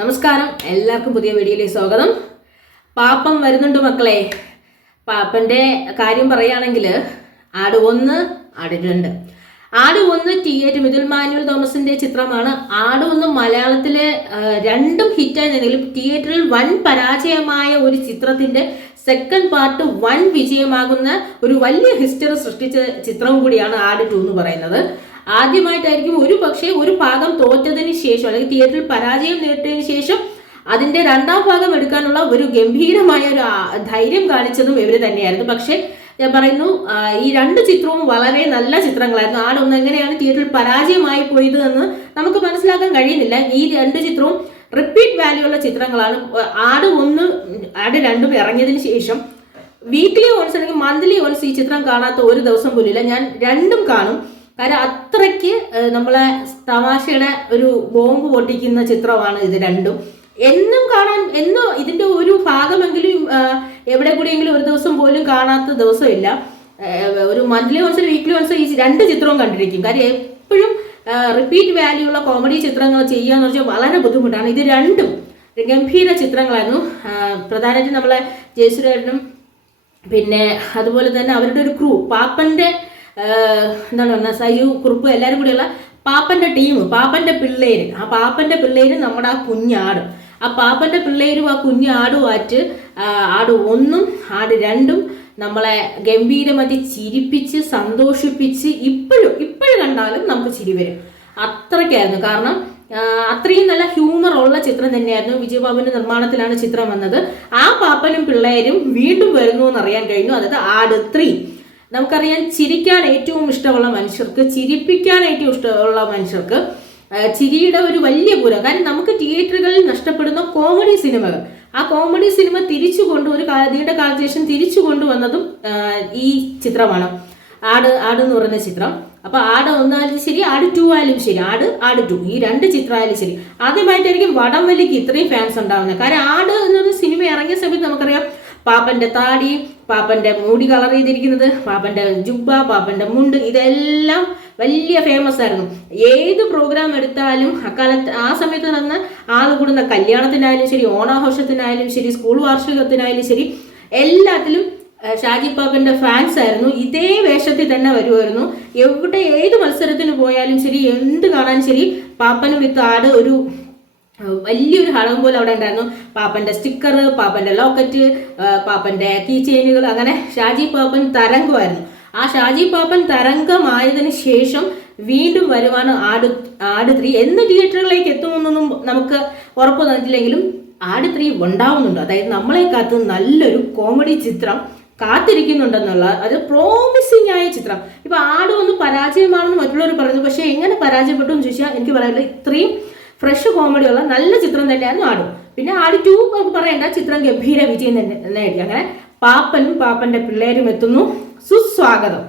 നമസ്കാരം, എല്ലാവർക്കും പുതിയ വീഡിയോയിലേക്ക് സ്വാഗതം. പാപ്പം വരുന്നുണ്ട് മക്കളെ. പാപ്പന്റെ കാര്യം പറയുകയാണെങ്കിൽ ആട് 1, ആട് 2. ആട് 1 ടി.എ. മിഥുൽ മാനുവൽ തോമസിന്റെ ചിത്രമാണ്. ആട് 1 മലയാളത്തിലെ രണ്ടും ഹിറ്റായിരുന്നെങ്കിലും തിയേറ്ററിൽ വൻ പരാജയമായ ഒരു ചിത്രത്തിന്റെ സെക്കൻഡ് പാർട്ട് വൻ വിജയമാകുന്ന ഒരു വലിയ ഹിസ്റ്ററി സൃഷ്ടിച്ച ചിത്രവും കൂടിയാണ് ആട് 2 എന്ന് പറയുന്നത്. ആദ്യമായിട്ടായിരിക്കും ഒരു ഭാഗം തോറ്റതിന് ശേഷം അല്ലെങ്കിൽ തിയേറ്ററിൽ പരാജയം നേരിട്ടതിന് ശേഷം അതിന്റെ രണ്ടാം ഭാഗം എടുക്കാനുള്ള ഒരു ഗംഭീരമായ ഒരു ധൈര്യം കാണിച്ചതും ഇവര് തന്നെയായിരുന്നു. പക്ഷെ ഞാൻ പറയുന്നു, ഈ രണ്ട് ചിത്രവും വളരെ നല്ല ചിത്രങ്ങളായിരുന്നു. ആട് 1 എങ്ങനെയാണ് തിയേറ്ററിൽ പരാജയമായി പോയത് എന്ന് നമുക്ക് മനസ്സിലാക്കാൻ കഴിയുന്നില്ല. ഈ രണ്ട് ചിത്രവും റിപ്പീറ്റ് വാല്യൂ ഉള്ള ചിത്രങ്ങളാണ്. ആട് 1, ആട് 2 ഇറങ്ങിയതിന് ശേഷം വീക്ക്ലി വൺസ് അല്ലെങ്കിൽ മന്ത്ലി വൺസ് ഈ ചിത്രം കാണാത്ത ഒരു ദിവസം പോലും ഇല്ല. ഞാൻ രണ്ടും കാണും. കാരണം അത്രയ്ക്ക് നമ്മളെ തമാശയുടെ ഒരു ബോംബ് പൊട്ടിക്കുന്ന ചിത്രമാണ് ഇത് രണ്ടും. എന്നും കാണാൻ, എന്നും ഇതിന്റെ ഒരു ഭാഗമെങ്കിലും എവിടെ കൂടിയെങ്കിലും ഒരു ദിവസം പോലും കാണാത്ത ദിവസമില്ല. ഒരു മന്ത്ലി വൺസ് വീക്ക്ലി വൺസ് ഈ രണ്ട് ചിത്രവും കണ്ടിരിക്കും. കാര്യം എപ്പോഴും റിപ്പീറ്റ് വാല്യൂ ഉള്ള കോമഡി ചിത്രങ്ങൾ ചെയ്യാന്ന് വെച്ചാൽ വളരെ ബുദ്ധിമുട്ടാണ്. ഇത് രണ്ടും ഗംഭീര ചിത്രങ്ങളായിരുന്നു. പ്രധാനമായിട്ടും നമ്മളെ ജയസുരേട്ടനും പിന്നെ അതുപോലെ തന്നെ അവരുടെ ഒരു ക്രൂ, പാപ്പന്റെ എന്താണ് പറഞ്ഞ സജു കുറുപ്പ് എല്ലാവരും കൂടിയുള്ള പാപ്പന്റെ ടീം, പാപ്പന്റെ പിള്ളേര്, ആ പാപ്പന്റെ പിള്ളേര് നമ്മുടെ ആ കുഞ്ഞാട്, ആ പാപ്പന്റെ പിള്ളേരും ആ കുഞ്ഞാടുമായിട്ട് ആട് 1, ആട് 2 നമ്മളെ ഗംഭീരമായിട്ട് ചിരിപ്പിച്ച് സന്തോഷിപ്പിച്ച് ഇപ്പോഴും കണ്ടാലും നമുക്ക് ചിരി വരും. അത്രയ്ക്കായിരുന്നു. കാരണം അത്രയും നല്ല ഹ്യൂമർ ഉള്ള ചിത്രം തന്നെയായിരുന്നു. വിജയബാബുവിന്റെ നിർമ്മാണത്തിലാണ് ചിത്രം വന്നത്. ആ പാപ്പനും പിള്ളേരും വീണ്ടും വരുന്നു എന്നറിയാൻ കഴിഞ്ഞു. അതായത് ആട് 3. നമുക്കറിയാം, ചിരിക്കാൻ ഏറ്റവും ഇഷ്ടമുള്ള മനുഷ്യർക്ക്, ചിരിപ്പിക്കാൻ ഏറ്റവും ഇഷ്ടമുള്ള മനുഷ്യർക്ക് ചിരിയുടെ ഒരു വലിയ പൂരം. കാരണം നമുക്ക് തിയേറ്ററുകളിൽ നഷ്ടപ്പെടുന്ന കോമഡി സിനിമകൾ, ആ കോമഡി സിനിമ ഒരു നീണ്ട കാലത്തിന് ശേഷം തിരിച്ചു കൊണ്ടുവന്നതും ഈ ചിത്രമാണ്. ആട് എന്ന് പറയുന്ന ചിത്രം. അപ്പൊ ആട് 1 ആയാലും ശരി, ആട് 2 ആയാലും ശരി, ആട് 2 ഈ രണ്ട് ചിത്രമായാലും ശരി. ആദ്യമായിട്ടായിരിക്കും വടംവലിക്ക് ഇത്രയും ഫാൻസ് ഉണ്ടാവുന്നത്. കാരണം ആട് എന്നൊരു സിനിമ ഇറങ്ങിയ സമയത്ത് നമുക്കറിയാം, പാപ്പന്റെ താടി, പാപ്പന്റെ മുടി കളർ ചെയ്തിരിക്കുന്നത്, പാപ്പന്റെ ജുബ്ബ, പാപ്പന്റെ മുണ്ട്, ഇതെല്ലാം വലിയ ഫേമസ് ആയിരുന്നു. ഏത് പ്രോഗ്രാം എടുത്താലും അക്കാലത്ത് ആ സമയത്ത് നടന്ന ആൾ കൂടുന്ന കല്യാണത്തിനായാലും ശരി, ഓണാഘോഷത്തിനായാലും ശരി, സ്കൂൾ വാർഷികത്തിനായാലും ശരി, എല്ലാത്തിലും ഷാജി പാപ്പന്റെ ഫാൻസ് ആയിരുന്നു. ഇതേ വേഷത്തിൽ തന്നെ വരുമായിരുന്നു. എവിടെ ഏത് മത്സരത്തിന് പോയാലും ശരി, എന്ത് കാണാനും ശരി, പാപ്പനും വിത്ത് ആട് ഒരു വലിയൊരു ഹളം പോലെ അവിടെ ഉണ്ടായിരുന്നു. പാപ്പന്റെ സ്റ്റിക്കർ, പാപ്പന്റെ ലോക്കറ്റ്, പാപ്പന്റെ കീ ചെയിനുകൾ, അങ്ങനെ ഷാജി പാപ്പൻ തരംഗമായിരുന്നു. ആ ഷാജി പാപ്പൻ തരംഗമായതിനു ശേഷം വീണ്ടും വരുവാണ് ആട് 3. എന്ന് തിയേറ്ററുകളിലേക്ക് എത്തുമെന്നൊന്നും നമുക്ക് ഉറപ്പ് തന്നിട്ടില്ലെങ്കിലും ആട് 3 ഉണ്ടാവുന്നുണ്ട്. അതായത് നമ്മളെ കാത്ത് നല്ലൊരു കോമഡി ചിത്രം കാത്തിരിക്കുന്നുണ്ടെന്നുള്ള അത് പ്രോമിസിങ് ആയ ചിത്രം. ഇപ്പൊ ആട് 1 പരാജയമാണെന്ന് മറ്റുള്ളവർ പറയുന്നു. പക്ഷെ എങ്ങനെ പരാജയപ്പെട്ടു എന്ന് ചോദിച്ചാൽ എനിക്ക് പറയാനില്ല. ഇത്രയും ഫ്രഷ് കോമഡിയുള്ള നല്ല ചിത്രം തന്നെയായിരുന്നു ആട്. പിന്നെ ആട് 2 നമുക്ക് പറയേണ്ട, ചിത്രം ഗംഭീര വിജയം തന്നെ നേടി. അങ്ങനെ പാപ്പനും പാപ്പന്റെ പിള്ളേരും എത്തുന്നു. സുസ്വാഗതം.